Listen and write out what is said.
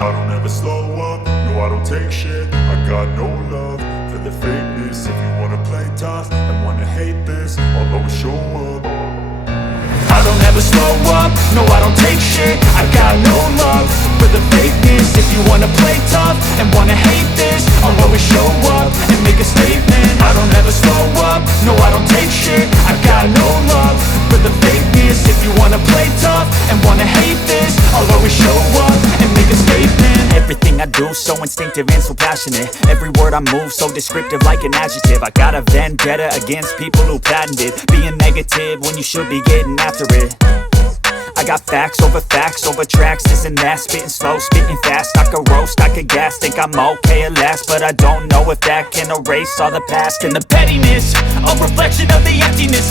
I don't ever slow up, no I don't take shit. I got no love for the fakeness. If you wanna play tough and wanna hate this, I'll always show up. I don't ever slow up, no I don't take shit. I got no love for the fakeness. If you wanna play tough and wanna hate this, I'll always show up and make a statement. I don't ever slow up, no I don't take shit. I got no love for the fakeness. If you wanna play tough and wanna hate this, I'll always show up and make a statement. Everything I do so instinctive and so passionate. Every word I move so descriptive like an adjective. I got a vendetta against people who patented being negative when you should be getting after it. I got facts over tracks, this and that. Spitting slow, spitting fast. I could roast, I could gas. Think I'm okay at last, but I don't know if that can erase all the past. And the pettiness, a reflection of the emptiness.